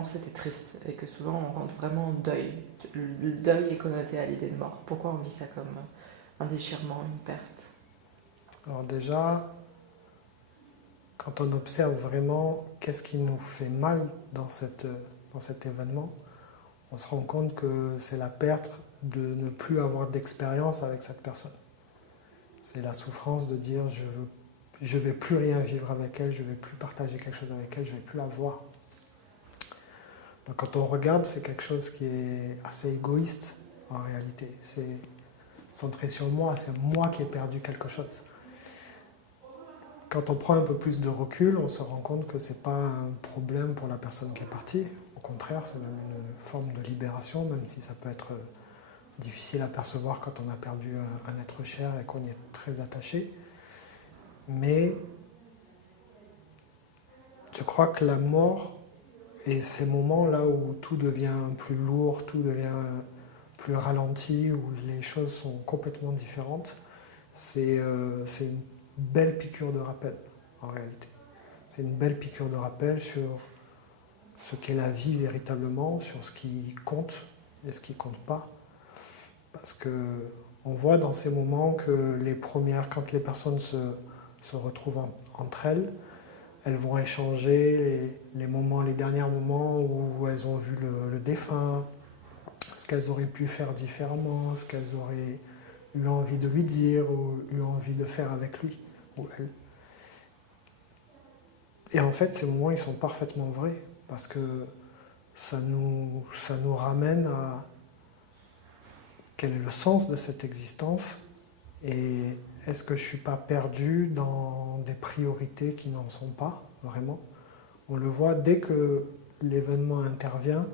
mort c'était triste et que souvent on rentre vraiment en deuil. Le deuil est connoté à l'idée de mort. Pourquoi on vit ça comme un déchirement, une perte? Alors déjà, quand on observe vraiment qu'est-ce qui nous fait mal dans cet événement, on se rend compte que c'est la perte de ne plus avoir d'expérience avec cette personne. C'est la souffrance de dire je vais plus rien vivre avec elle, je vais plus partager quelque chose avec elle, je vais plus la voir. Donc quand on regarde, c'est quelque chose qui est assez égoïste en réalité. C'est centré sur moi, c'est moi qui ai perdu quelque chose. Quand on prend un peu plus de recul, on se rend compte que ce n'est pas un problème pour la personne qui est partie. Au contraire, c'est même une forme de libération, même si ça peut être difficile à percevoir quand on a perdu un être cher et qu'on y est très attaché. Mais je crois que la mort et ces moments-là où tout devient plus lourd, tout devient plus ralenti, où les choses sont complètement différentes, c'est une belle piqûre de rappel, en réalité. C'est une belle piqûre de rappel sur ce qu'est la vie véritablement, sur ce qui compte et ce qui ne compte pas. Parce qu'on voit dans ces moments que quand les personnes se retrouvent entre elles, elles vont échanger les derniers moments où elles ont vu le défunt, ce qu'elles auraient pu faire différemment, ce qu'elles auraient eu envie de lui dire ou eu envie de faire avec lui ou elle. Et en fait, ces moments, ils sont parfaitement vrais parce que ça nous ramène à quel est le sens de cette existence et est-ce que je ne suis pas perdu dans des priorités qui n'en sont pas vraiment. On le voit dès que l'événement intervient,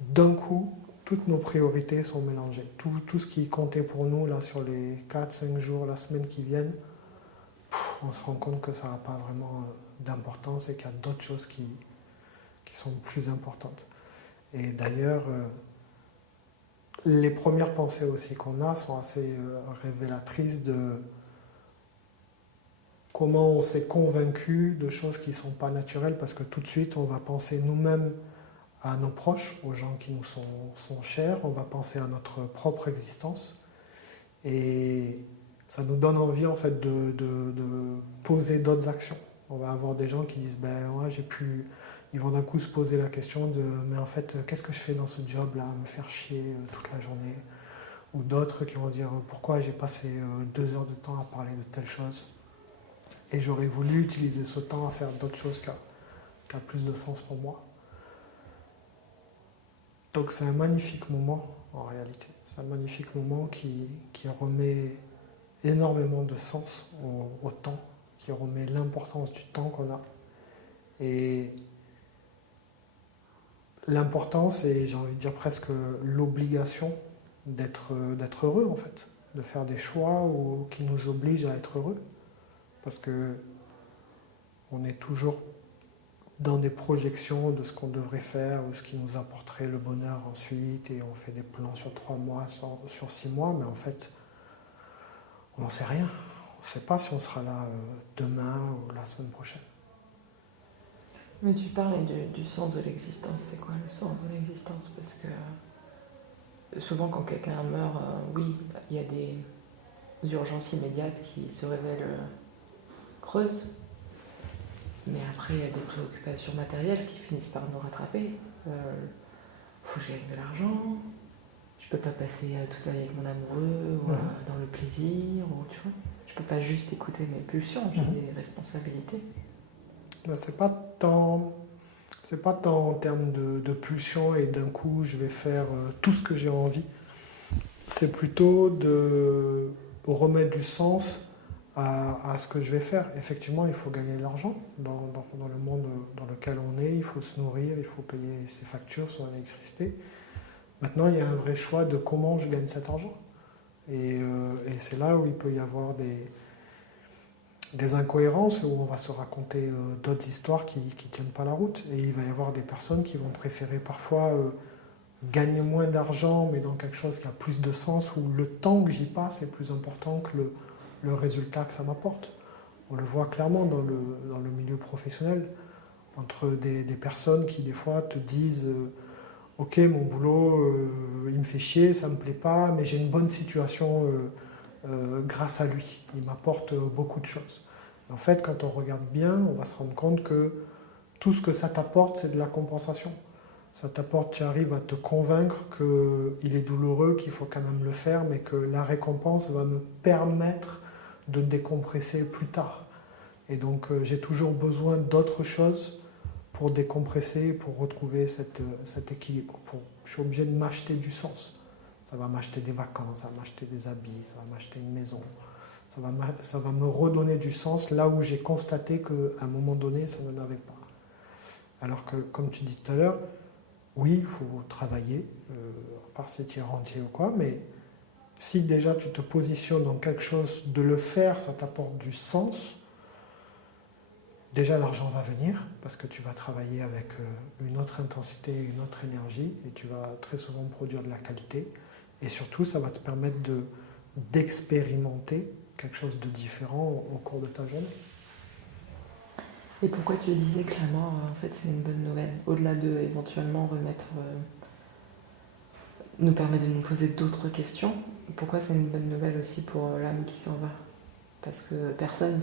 d'un coup, toutes nos priorités sont mélangées. Tout ce qui comptait pour nous là, sur les 4-5 jours, la semaine qui viennent, on se rend compte que ça n'a pas vraiment d'importance et qu'il y a d'autres choses qui sont plus importantes. Et d'ailleurs, les premières pensées aussi qu'on a sont assez révélatrices de comment on s'est convaincu de choses qui ne sont pas naturelles, parce que tout de suite, on va penser nous-mêmes à nos proches, aux gens qui nous sont chers, on va penser à notre propre existence. Et ça nous donne envie en fait de poser d'autres actions. On va avoir des gens qui disent ils vont d'un coup se poser la question de mais en fait qu'est-ce que je fais dans ce job là, me faire chier toute la journée, ou d'autres qui vont dire pourquoi j'ai passé 2 heures de temps à parler de telle chose et j'aurais voulu utiliser ce temps à faire d'autres choses qui a plus de sens pour moi. Donc c'est un magnifique moment en réalité, c'est un magnifique moment qui remet énormément de sens au temps, qui remet l'importance du temps qu'on a. Et l'importance, et j'ai envie de dire presque l'obligation d'être heureux en fait, de faire des choix qui nous obligent à être heureux. Parce que on est toujours dans des projections de ce qu'on devrait faire ou ce qui nous apporterait le bonheur ensuite, et on fait des plans sur 3 mois, sur 6 mois, mais en fait, on n'en sait rien. On ne sait pas si on sera là demain ou la semaine prochaine. Mais tu parlais du sens de l'existence. C'est quoi le sens de l'existence? Parce que souvent quand quelqu'un meurt, oui, il y a des urgences immédiates qui se révèlent creuses. Mais après, il y a des préoccupations matérielles qui finissent par nous rattraper. Faut que je gagne de l'argent, je peux pas passer toute la vie avec mon amoureux, ou dans le plaisir, ou tu vois. Je peux pas juste écouter mes pulsions, j'ai des responsabilités. C'est pas tant en termes de pulsions et d'un coup je vais faire tout ce que j'ai envie. C'est plutôt de remettre du sens à ce que je vais faire. Effectivement, il faut gagner de l'argent dans le monde dans lequel on est, il faut se nourrir, il faut payer ses factures, son électricité. Maintenant, il y a un vrai choix de comment je gagne cet argent. Et c'est là où il peut y avoir des incohérences, où on va se raconter d'autres histoires qui ne tiennent pas la route. Et il va y avoir des personnes qui vont préférer parfois gagner moins d'argent, mais dans quelque chose qui a plus de sens, où le temps que j'y passe est plus important que le résultat que ça m'apporte. On le voit clairement dans le milieu professionnel. entre des personnes qui des fois te disent ok, mon boulot, il me fait chier, ça me plaît pas, mais j'ai une bonne situation grâce à lui. Il m'apporte beaucoup de choses. En fait, quand on regarde bien, on va se rendre compte que tout ce que ça t'apporte, c'est de la compensation. Ça t'apporte, tu arrives à te convaincre qu'il est douloureux, qu'il faut quand même le faire, mais que la récompense va me permettre de décompresser plus tard. Et donc j'ai toujours besoin d'autre chose pour décompresser, pour retrouver cet équilibre. Je suis obligé de m'acheter du sens. Ça va m'acheter des vacances, ça va m'acheter des habits, ça va m'acheter une maison. Ça va me redonner du sens là où j'ai constaté qu'à un moment donné, ça n'en avait pas. Alors que, comme tu dis tout à l'heure, oui, il faut travailler, à part si tu es rentier ou quoi, mais si déjà tu te positionnes dans quelque chose, de le faire, ça t'apporte du sens, déjà l'argent va venir, parce que tu vas travailler avec une autre intensité, une autre énergie, et tu vas très souvent produire de la qualité, et surtout ça va te permettre d'expérimenter quelque chose de différent au cours de ta journée. Et pourquoi tu disais que la mort, en fait, c'est une bonne nouvelle, au-delà de éventuellement nous permet de nous poser d'autres questions, pourquoi c'est une bonne nouvelle aussi pour l'âme qui s'en va? Parce que personne,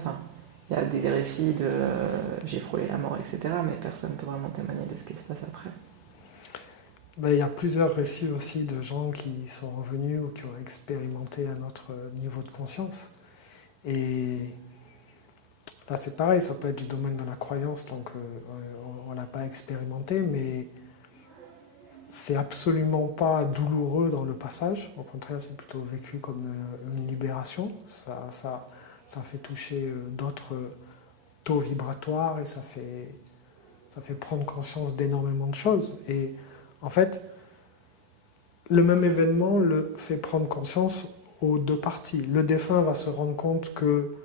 il y a des récits de j'ai frôlé la mort, etc., mais personne ne peut vraiment témoigner de ce qui se passe après. Il y a plusieurs récits aussi de gens qui sont revenus ou qui ont expérimenté un autre niveau de conscience. Et là, c'est pareil, ça peut être du domaine de la croyance, donc on n'a pas expérimenté, mais c'est absolument pas douloureux dans le passage. Au contraire, c'est plutôt vécu comme une libération. Ça fait toucher d'autres taux vibratoires et ça fait prendre conscience d'énormément de choses. Et en fait, le même événement le fait prendre conscience aux deux parties. Le défunt va se rendre compte que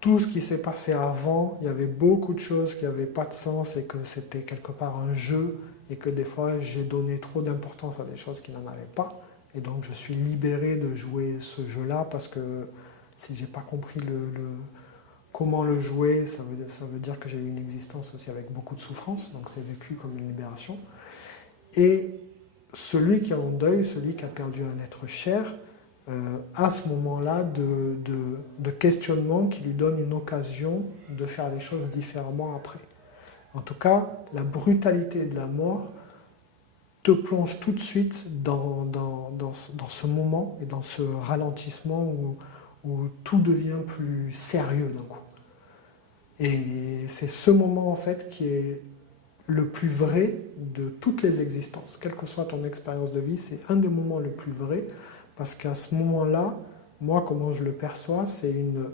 tout ce qui s'est passé avant, il y avait beaucoup de choses qui n'avaient pas de sens et que c'était quelque part un jeu et que des fois j'ai donné trop d'importance à des choses qui n'en avaient pas. Et donc je suis libéré de jouer ce jeu-là parce que si j'ai pas compris comment le jouer, ça veut dire que j'ai eu une existence aussi avec beaucoup de souffrance, donc c'est vécu comme une libération. Et celui qui est en deuil, celui qui a perdu un être cher, à ce moment-là de questionnement qui lui donne une occasion de faire les choses différemment après. En tout cas, la brutalité de la mort te plonge tout de suite dans ce moment et dans ce ralentissement où tout devient plus sérieux d'un coup. Et c'est ce moment en fait qui est le plus vrai de toutes les existences. Quelle que soit ton expérience de vie, c'est un des moments les plus vrais parce qu'à ce moment-là, moi, comment je le perçois, c'est une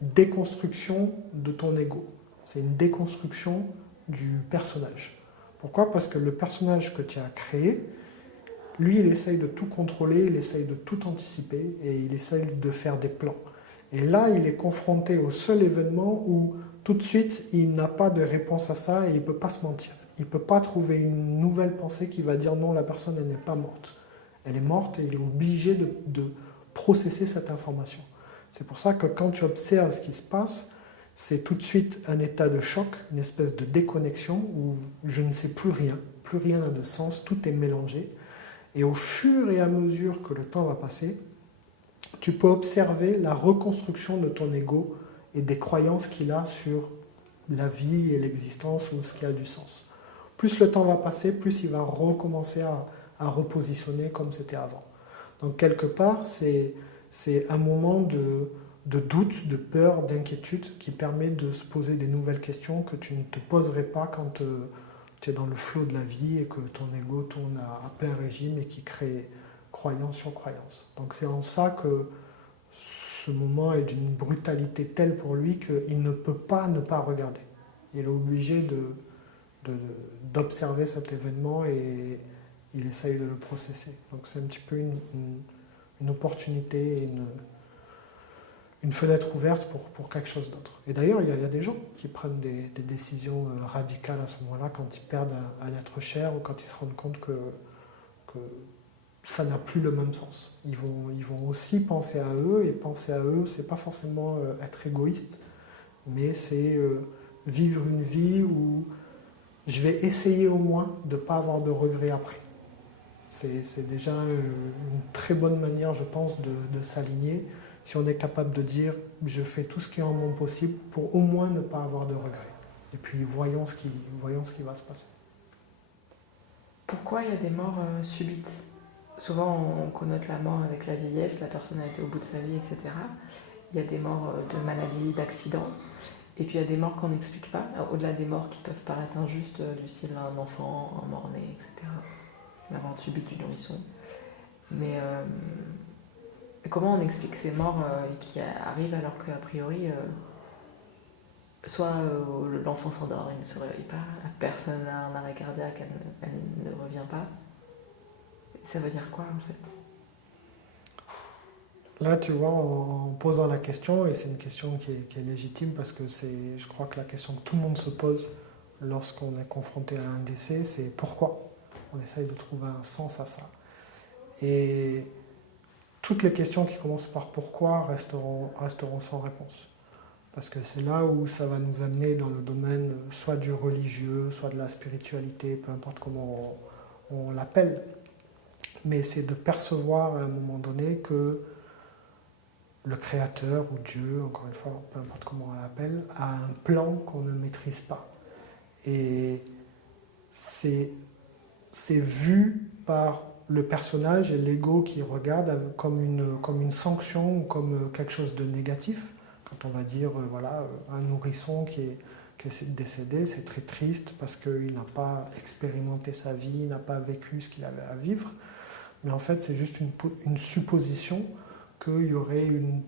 déconstruction de ton ego. C'est une déconstruction du personnage. Pourquoi? Parce que le personnage que tu as créé, lui, il essaye de tout contrôler, il essaye de tout anticiper et il essaye de faire des plans. Et là, il est confronté au seul événement où tout de suite, il n'a pas de réponse à ça et il ne peut pas se mentir. Il ne peut pas trouver une nouvelle pensée qui va dire non, la personne, elle n'est pas morte. Elle est morte et il est obligé de processer cette information. C'est pour ça que quand tu observes ce qui se passe, c'est tout de suite un état de choc, une espèce de déconnexion où je ne sais plus rien n'a de sens, tout est mélangé. Et au fur et à mesure que le temps va passer, tu peux observer la reconstruction de ton ego et des croyances qu'il a sur la vie et l'existence ou ce qui a du sens. Plus le temps va passer, plus il va recommencer à repositionner comme c'était avant. Donc quelque part, c'est un moment de doute, de peur, d'inquiétude qui permet de se poser des nouvelles questions que tu ne te poserais pas quand tu es dans le flot de la vie et que ton ego tourne à plein régime et qui crée croyance sur croyance. Donc c'est en ça que ce moment est d'une brutalité telle pour lui qu'il ne peut pas ne pas regarder. Il est obligé d'observer cet événement et il essaye de le processer. Donc c'est un petit peu une opportunité, une fenêtre ouverte pour quelque chose d'autre. Et d'ailleurs, il y a des gens qui prennent des décisions radicales à ce moment-là quand ils perdent un être cher ou quand ils se rendent compte que ça n'a plus le même sens. Ils vont aussi penser à eux, et penser à eux, c'est pas forcément être égoïste, mais c'est vivre une vie où je vais essayer au moins de ne pas avoir de regrets après. C'est déjà une très bonne manière, je pense, de s'aligner. Si on est capable de dire je fais tout ce qui est en mon possible pour au moins ne pas avoir de regrets. Et puis voyons ce qui va se passer. Pourquoi il y a des morts subites? Souvent on connote la mort avec la vieillesse, la personne a été au bout de sa vie, etc. Il y a des morts de maladies, d'accidents. Et puis il y a des morts qu'on n'explique pas, au-delà des morts qui peuvent paraître injustes, du style un enfant, un mort-né, etc. La mort subite du nourrisson. Mais comment on explique ces morts qui arrivent alors qu'a priori, soit l'enfant s'endort, il ne se réveille pas, la personne a un arrêt cardiaque, elle ne revient pas. Ça veut dire quoi en fait? Là, tu vois, en posant la question, et c'est une question qui est légitime parce que je crois que la question que tout le monde se pose lorsqu'on est confronté à un décès, c'est pourquoi? On essaye de trouver un sens à ça. Et toutes les questions qui commencent par pourquoi resteront sans réponse. Parce que c'est là où ça va nous amener dans le domaine soit du religieux, soit de la spiritualité, peu importe comment on l'appelle. Mais c'est de percevoir à un moment donné que le Créateur ou Dieu, encore une fois, peu importe comment on l'appelle, a un plan qu'on ne maîtrise pas. Et c'est vu par le personnage et l'ego qui regarde comme une sanction ou comme quelque chose de négatif. Quand on va dire, voilà, un nourrisson qui est décédé, c'est très triste parce qu'il n'a pas expérimenté sa vie, il n'a pas vécu ce qu'il avait à vivre. Mais en fait, c'est juste une supposition qu'il y aurait une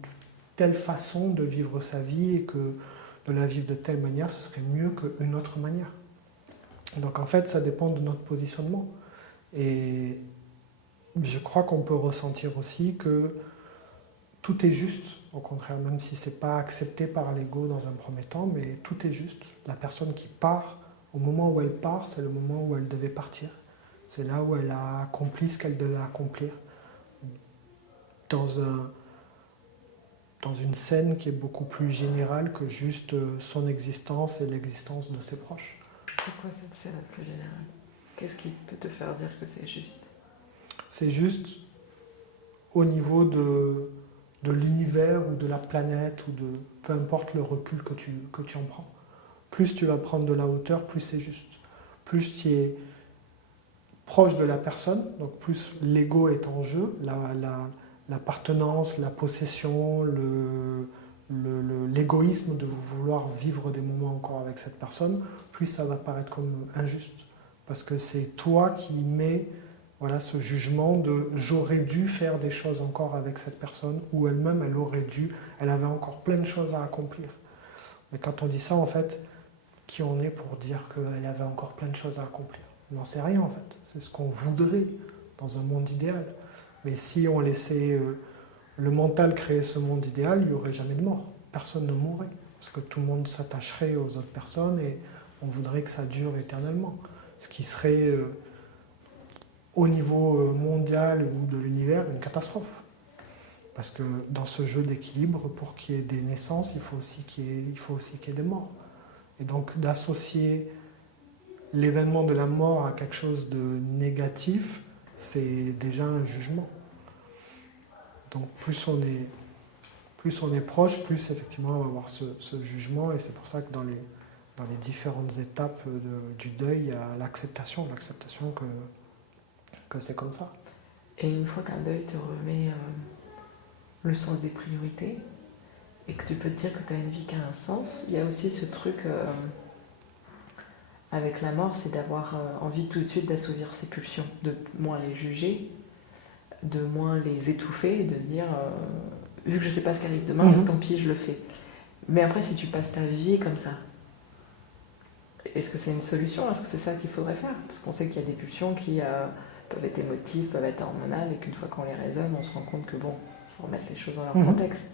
telle façon de vivre sa vie et que de la vivre de telle manière, ce serait mieux qu'une autre manière. Donc en fait, ça dépend de notre positionnement. Et je crois qu'on peut ressentir aussi que tout est juste, au contraire, même si ce n'est pas accepté par l'ego dans un premier temps, mais tout est juste. La personne qui part, au moment où elle part, c'est le moment où elle devait partir. C'est là où elle a accompli ce qu'elle devait accomplir. Dans une scène qui est beaucoup plus générale que juste son existence et l'existence de ses proches. C'est quoi cette scène plus générale? Qu'est-ce qui peut te faire dire que c'est juste? C'est juste au niveau de l'univers ou de la planète ou de peu importe le recul que tu en prends. Plus tu vas prendre de la hauteur, plus c'est juste. Plus tu es proche de la personne, donc plus l'ego est en jeu, l'appartenance, la possession, l'égoïsme de vouloir vivre des moments encore avec cette personne, plus ça va paraître comme injuste. Parce que c'est toi qui mets ce jugement de j'aurais dû faire des choses encore avec cette personne, ou elle-même elle avait encore plein de choses à accomplir. Mais quand on dit ça, en fait, qui on est pour dire qu'elle avait encore plein de choses à accomplir? On n'en sait rien en fait. C'est ce qu'on voudrait dans un monde idéal. Mais si on laissait le mental créer ce monde idéal, il n'y aurait jamais de mort. Personne ne mourrait. Parce que tout le monde s'attacherait aux autres personnes et on voudrait que ça dure éternellement. Ce qui serait, au niveau mondial ou de l'univers, une catastrophe. Parce que dans ce jeu d'équilibre, pour qu'il y ait des naissances, il faut aussi qu'il y ait des morts. Et donc d'associer l'événement de la mort à quelque chose de négatif, c'est déjà un jugement. Donc plus on est proche, plus effectivement on va avoir ce jugement, et c'est pour ça que dans les différentes étapes du deuil, il y a l'acceptation que c'est comme ça. Et une fois qu'un deuil te remet le sens des priorités, et que tu peux te dire que tu as une vie qui a un sens, il y a aussi ce truc avec la mort, c'est d'avoir envie tout de suite d'assouvir ses pulsions, de moins les juger, de moins les étouffer, et de se dire, vu que je sais pas ce qui arrive demain, tant pis, je le fais. Mais après, si tu passes ta vie comme ça, est-ce que c'est une solution? Est-ce que c'est ça qu'il faudrait faire? Parce qu'on sait qu'il y a des pulsions qui peuvent être émotives, peuvent être hormonales, et qu'une fois qu'on les raisonne, on se rend compte que bon, il faut remettre les choses dans leur contexte.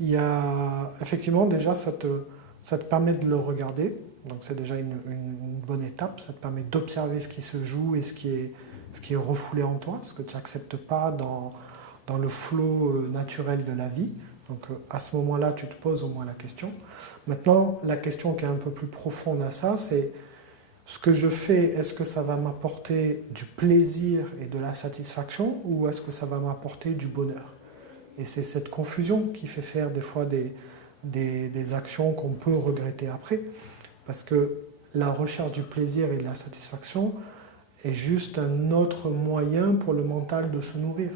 Il y a effectivement déjà ça te permet de le regarder, donc c'est déjà une bonne étape. Ça te permet d'observer ce qui se joue et ce qui est refoulé en toi, ce que tu n'acceptes pas dans le flot naturel de la vie. Donc à ce moment-là, tu te poses au moins la question. Maintenant, la question qui est un peu plus profonde à ça, c'est ce que je fais, est-ce que ça va m'apporter du plaisir et de la satisfaction ou est-ce que ça va m'apporter du bonheur? Et c'est cette confusion qui fait faire des fois des actions qu'on peut regretter après. Parce que la recherche du plaisir et de la satisfaction est juste un autre moyen pour le mental de se nourrir.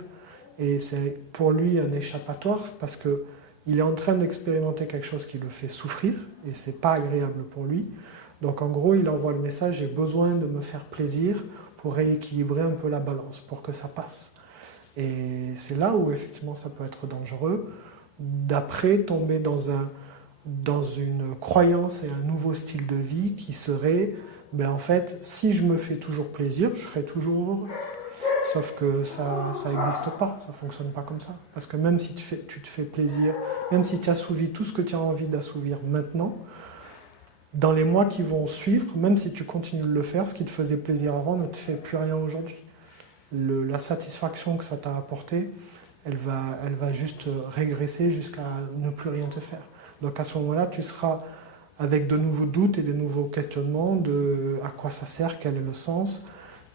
Et c'est pour lui un échappatoire parce qu'il est en train d'expérimenter quelque chose qui le fait souffrir et c'est pas agréable pour lui. Donc en gros, il envoie le message, j'ai besoin de me faire plaisir pour rééquilibrer un peu la balance, pour que ça passe. Et c'est là où effectivement ça peut être dangereux, d'après tomber dans une croyance et un nouveau style de vie qui serait, ben en fait, si je me fais toujours plaisir, je serai toujours heureux. Sauf que ça n'existe pas, ça ne fonctionne pas comme ça. Parce que même si tu te fais plaisir, même si tu assouvis tout ce que tu as envie d'assouvir maintenant, dans les mois qui vont suivre, même si tu continues de le faire, ce qui te faisait plaisir avant ne te fait plus rien aujourd'hui. La satisfaction que ça t'a apporté, elle va juste régresser jusqu'à ne plus rien te faire. Donc à ce moment-là, tu seras avec de nouveaux doutes et de nouveaux questionnements de à quoi ça sert, quel est le sens,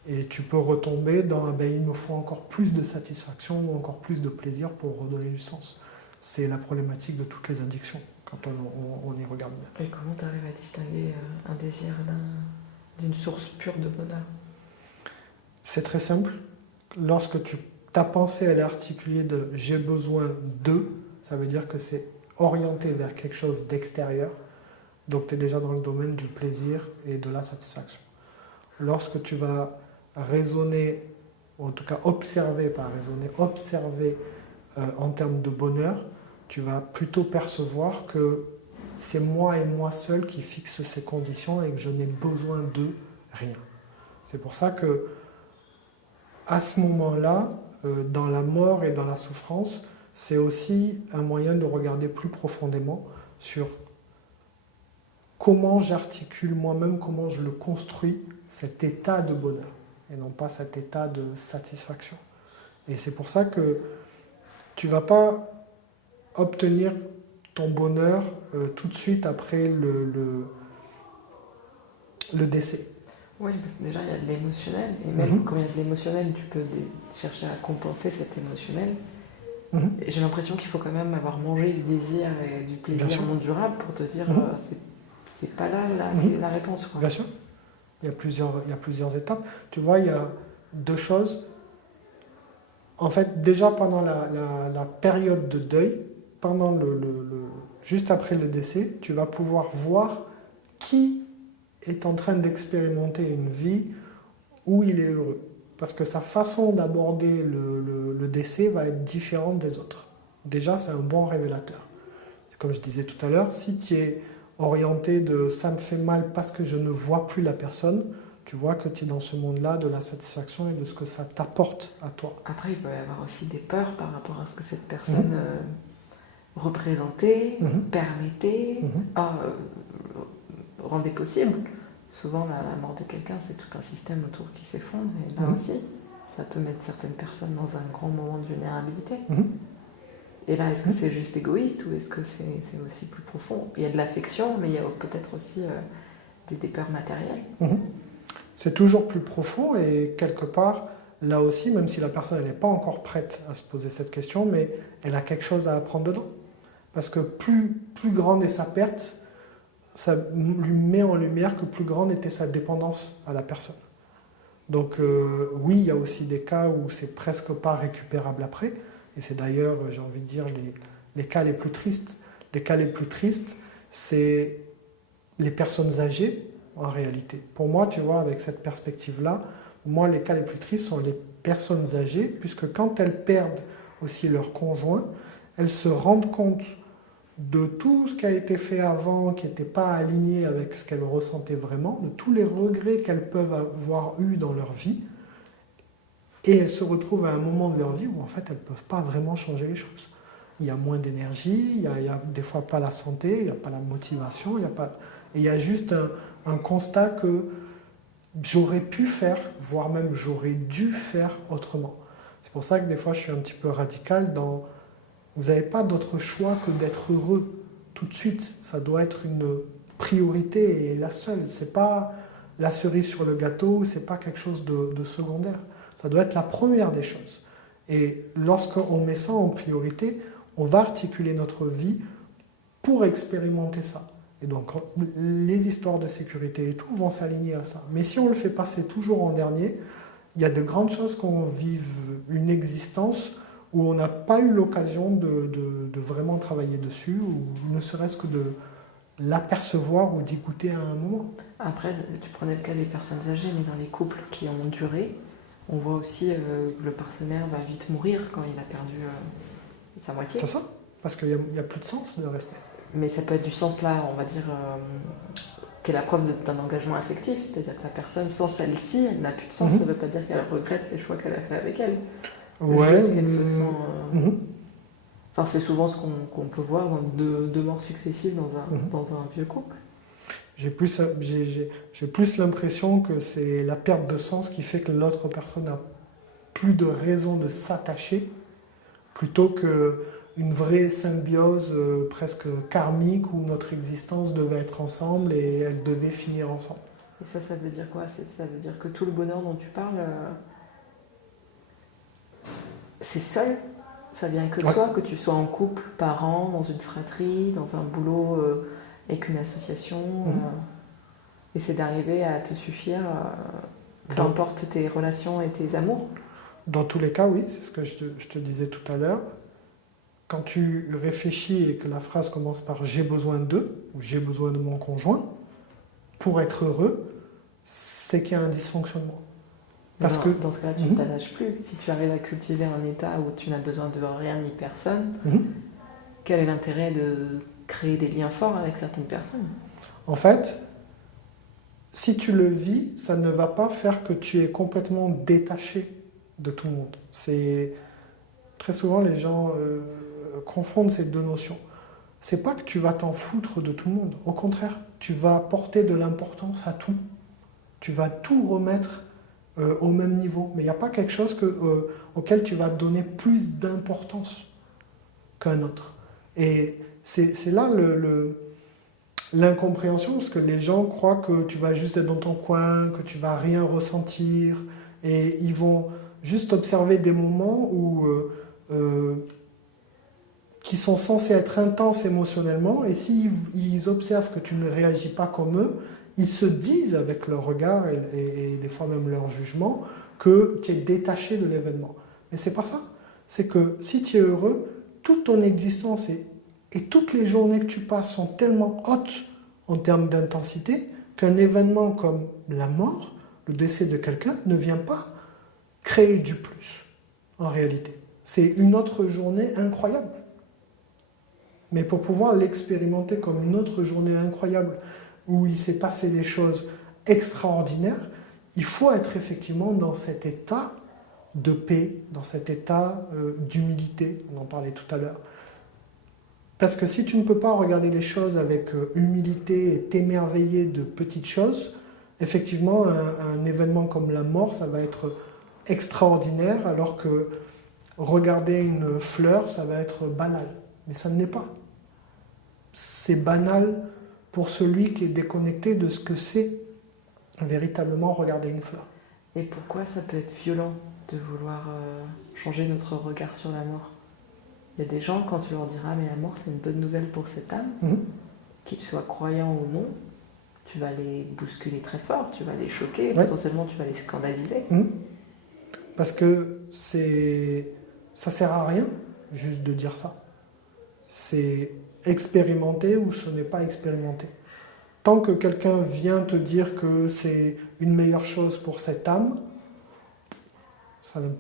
et tu peux retomber dans il me faut encore plus de satisfaction ou encore plus de plaisir pour redonner du sens. C'est la problématique de toutes les addictions quand on y regarde bien. Et comment tu arrives à distinguer un désir d'une source pure de bonheur? C'est très simple. Lorsque ta pensée elle est articulée de j'ai besoin de, ça veut dire que c'est orienté vers quelque chose d'extérieur. Donc tu es déjà dans le domaine du plaisir et de la satisfaction. Lorsque tu vas raisonner, ou en tout cas observer, pas raisonner, observer en termes de bonheur, tu vas plutôt percevoir que c'est moi et moi seul qui fixe ces conditions et que je n'ai besoin de rien. C'est pour ça que à ce moment-là, dans la mort et dans la souffrance, c'est aussi un moyen de regarder plus profondément sur comment j'articule moi-même, comment je le construis, cet état de bonheur, et non pas cet état de satisfaction. Et c'est pour ça que tu ne vas pas obtenir ton bonheur tout de suite après le décès. Oui, parce que déjà il y a de l'émotionnel, et même quand il y a de l'émotionnel, tu peux chercher à compenser cet émotionnel. Et j'ai l'impression qu'il faut quand même avoir mangé du désir et du plaisir non durable pour te dire c'est pas là la réponse. Quoi. Bien sûr, il y a plusieurs étapes. Tu vois, il y a deux choses. En fait, déjà pendant la période de deuil, juste après le décès, tu vas pouvoir voir qui est en train d'expérimenter une vie où il est heureux. Parce que sa façon d'aborder le décès va être différente des autres. Déjà, c'est un bon révélateur. Comme je disais tout à l'heure, si tu es orienté de « ça me fait mal parce que je ne vois plus la personne », tu vois que tu es dans ce monde-là de la satisfaction et de ce que ça t'apporte à toi. Après, il peut y avoir aussi des peurs par rapport à ce que cette personne représentait, permettait, rendait possible. Souvent, la mort de quelqu'un, c'est tout un système autour qui s'effondre. Et là aussi, ça peut mettre certaines personnes dans un grand moment de vulnérabilité. Et là, est-ce que c'est juste égoïste ou est-ce que c'est aussi plus profond? Il y a de l'affection, mais il y a peut-être aussi des peurs matérielles. C'est toujours plus profond et quelque part, là aussi, même si la personne n'est pas encore prête à se poser cette question, mais elle a quelque chose à apprendre dedans. Parce que plus grande est sa perte, ça lui met en lumière que plus grande était sa dépendance à la personne. Donc oui, il y a aussi des cas où c'est presque pas récupérable après, et c'est d'ailleurs, j'ai envie de dire, les cas les plus tristes. Les cas les plus tristes, c'est les personnes âgées, en réalité. Pour moi, tu vois, avec cette perspective-là, moi, les cas les plus tristes sont les personnes âgées, puisque quand elles perdent aussi leur conjoint, elles se rendent compte de tout ce qui a été fait avant, qui n'était pas aligné avec ce qu'elles ressentaient vraiment, de tous les regrets qu'elles peuvent avoir eus dans leur vie, et elles se retrouvent à un moment de leur vie où en fait elles ne peuvent pas vraiment changer les choses. Il y a moins d'énergie, il y a des fois pas la santé, il n'y a pas la motivation, il y a juste un constat que j'aurais pu faire, voire même j'aurais dû faire autrement. C'est pour ça que des fois je suis un petit peu radical dans vous n'avez pas d'autre choix que d'être heureux tout de suite. Ça doit être une priorité et la seule. C'est pas la cerise sur le gâteau, c'est pas quelque chose de secondaire. Ça doit être la première des choses. Et lorsqu'on met ça en priorité, on va articuler notre vie pour expérimenter ça. Et donc, les histoires de sécurité et tout vont s'aligner à ça. Mais si on le fait passer toujours en dernier, il y a de grandes chances qu'on vive une existence où on n'a pas eu l'occasion de vraiment travailler dessus, ou ne serait-ce que de l'apercevoir ou d'y goûter à un moment. Après, tu prenais le cas des personnes âgées, mais dans les couples qui ont duré, on voit aussi que le partenaire va vite mourir quand il a perdu sa moitié. C'est ça, parce qu'il n'y a plus de sens de rester. Mais ça peut être du sens là, on va dire, qui est la preuve d'un engagement affectif, c'est-à-dire que la personne, sans celle-ci, elle n'a plus de sens, ça ne veut pas dire qu'elle regrette les choix qu'elle a fait avec elle. Ouais. Juste qu'elle se sent... Enfin, c'est souvent ce qu'on peut voir dans deux morts successives dans un vieux couple. J'ai plus l'impression que c'est la perte de sens qui fait que l'autre personne n'a plus de raison de s'attacher, plutôt qu'une vraie symbiose presque karmique où notre existence devait être ensemble et elle devait finir ensemble. Et ça veut dire quoi? Ça veut dire que tout le bonheur dont tu parles, c'est seul? Ça vient que de toi, que tu sois en couple, parent, dans une fratrie, dans un boulot avec une association, et c'est d'arriver à te suffire, peu importe tes relations et tes amours. Dans tous les cas, oui, c'est ce que je te disais tout à l'heure. Quand tu réfléchis et que la phrase commence par « j'ai besoin d'eux » ou « j'ai besoin de mon conjoint », pour être heureux, c'est qu'il y a un dysfonctionnement. Parce que dans ce cas-là, tu ne t'attaches plus. Si tu arrives à cultiver un état où tu n'as besoin de rien ni personne, quel est l'intérêt de créer des liens forts avec certaines personnes? En fait, si tu le vis, ça ne va pas faire que tu es complètement détaché de tout le monde. Très souvent, les gens confondent ces deux notions. C'est pas que tu vas t'en foutre de tout le monde. Au contraire, tu vas porter de l'importance à tout. Tu vas tout remettre au même niveau. Mais il n'y a pas quelque chose auquel tu vas donner plus d'importance qu'un autre. Et c'est là l'incompréhension, parce que les gens croient que tu vas juste être dans ton coin, que tu vas rien ressentir, et ils vont juste observer des moments qui sont censés être intenses émotionnellement, et s'ils observent que tu ne réagis pas comme eux, ils se disent avec leur regard et des fois même leur jugement que tu es détaché de l'événement. Mais c'est pas ça. C'est que si tu es heureux, toute ton existence et toutes les journées que tu passes sont tellement hautes en termes d'intensité qu'un événement comme la mort, le décès de quelqu'un, ne vient pas créer du plus en réalité. C'est une autre journée incroyable. Mais pour pouvoir l'expérimenter comme une autre journée incroyable, où il s'est passé des choses extraordinaires, il faut être effectivement dans cet état de paix, dans cet état d'humilité, on en parlait tout à l'heure. Parce que si tu ne peux pas regarder les choses avec humilité et t'émerveiller de petites choses, effectivement, un événement comme la mort, ça va être extraordinaire, alors que regarder une fleur, ça va être banal. Mais ça ne l'est pas. C'est banal pour celui qui est déconnecté de ce que c'est véritablement regarder une fleur. Et pourquoi ça peut être violent de vouloir changer notre regard sur la mort? Il y a des gens, quand tu leur diras mais la mort c'est une bonne nouvelle pour cette âme, qu'ils soient croyants ou non, tu vas les bousculer très fort, tu vas les choquer, potentiellement tu vas les scandaliser. Parce que ça sert à rien juste de dire ça. C'est expérimenté ou ce n'est pas expérimenté. Tant que quelqu'un vient te dire que c'est une meilleure chose pour cette âme,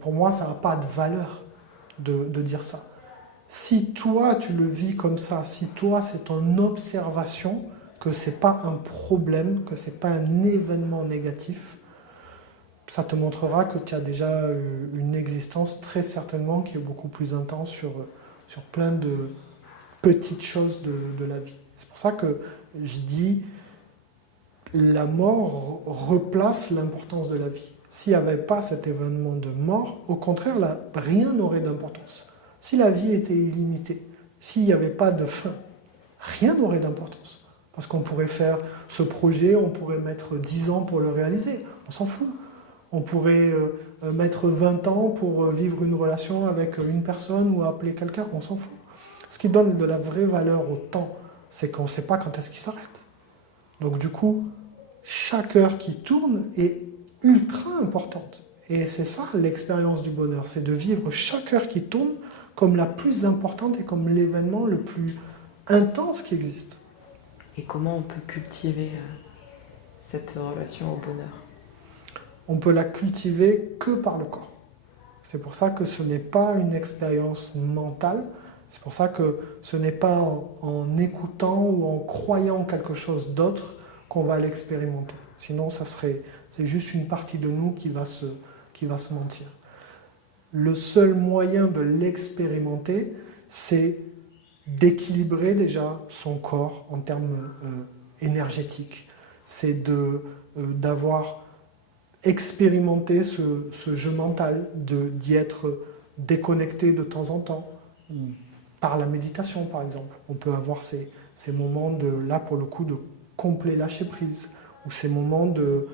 pour moi, ça n'a pas de valeur de dire ça. Si toi, tu le vis comme ça, si toi, c'est ton observation, que ce n'est pas un problème, que ce n'est pas un événement négatif, ça te montrera que tu as déjà une existence très certainement qui est beaucoup plus intense sur plein de petites choses de la vie. C'est pour ça que je dis la mort replace l'importance de la vie. S'il n'y avait pas cet événement de mort, au contraire, là, rien n'aurait d'importance. Si la vie était illimitée, s'il n'y avait pas de fin, rien n'aurait d'importance. Parce qu'on pourrait faire ce projet, on pourrait mettre 10 ans pour le réaliser, on s'en fout. On pourrait mettre 20 ans pour vivre une relation avec une personne ou appeler quelqu'un, on s'en fout. Ce qui donne de la vraie valeur au temps, c'est qu'on ne sait pas quand est-ce qu'il s'arrête. Donc du coup, chaque heure qui tourne est ultra importante. Et c'est ça l'expérience du bonheur, c'est de vivre chaque heure qui tourne comme la plus importante et comme l'événement le plus intense qui existe. Et comment on peut cultiver cette relation au bonheur? On peut la cultiver que par le corps. C'est pour ça que ce n'est pas une expérience mentale, c'est pour ça que ce n'est pas en écoutant ou en croyant quelque chose d'autre qu'on va l'expérimenter. Sinon, c'est juste une partie de nous qui va se mentir. Le seul moyen de l'expérimenter, c'est d'équilibrer déjà son corps en termes énergétiques. C'est d'avoir expérimenté ce jeu mental, d'y être déconnecté de temps en temps, par la méditation par exemple. On peut avoir ces moments là pour le coup, de complet lâcher prise, ou ces moments de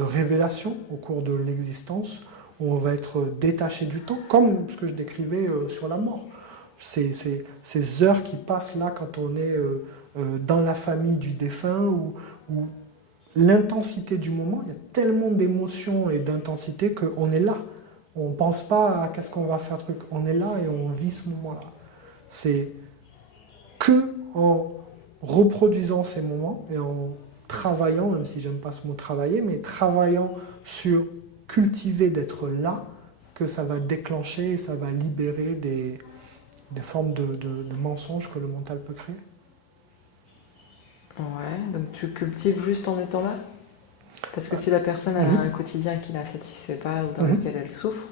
révélation au cours de l'existence, où on va être détaché du temps, comme ce que je décrivais sur la mort. Ces heures qui passent là quand on est dans la famille du défunt, où l'intensité du moment, il y a tellement d'émotions et d'intensité qu'on est là. On ne pense pas à qu'est-ce qu'on va faire, on est là et on vit ce moment-là. C'est que en reproduisant ces moments et en travaillant, même si j'aime pas ce mot travailler, mais travaillant sur cultiver d'être là, que ça va déclencher et ça va libérer des formes de mensonges que le mental peut créer. Ouais, donc tu cultives juste en étant là? Parce que si la personne a un quotidien qui ne la satisfait pas ou dans lequel elle souffre,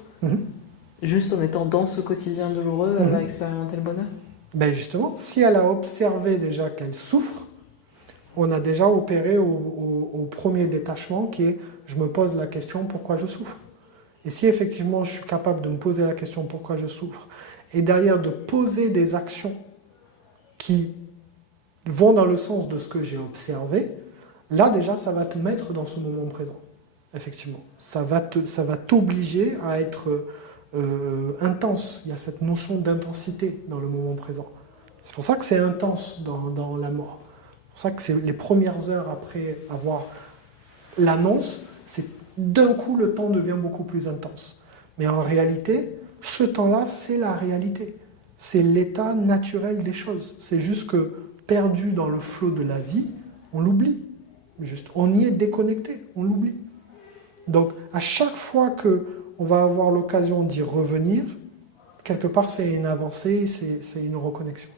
juste en étant dans ce quotidien douloureux, elle va expérimenter le bonheur? Ben justement, si elle a observé déjà qu'elle souffre, on a déjà opéré au premier détachement qui est « je me pose la question pourquoi je souffre ». Et si effectivement je suis capable de me poser la question pourquoi je souffre, et derrière de poser des actions qui vont dans le sens de ce que j'ai observé, là déjà ça va te mettre dans ce moment présent, effectivement. Ça va t'obliger à être intense. Il y a cette notion d'intensité dans le moment présent. C'est pour ça que c'est intense dans la mort. C'est pour ça que les premières heures après avoir l'annonce, c'est d'un coup le temps devient beaucoup plus intense. Mais en réalité, ce temps-là, c'est la réalité. C'est l'état naturel des choses. C'est juste que perdu dans le flot de la vie, on l'oublie. Juste, on y est déconnecté, on l'oublie. Donc, à chaque fois qu'on va avoir l'occasion d'y revenir, quelque part, c'est une avancée, c'est une reconnexion.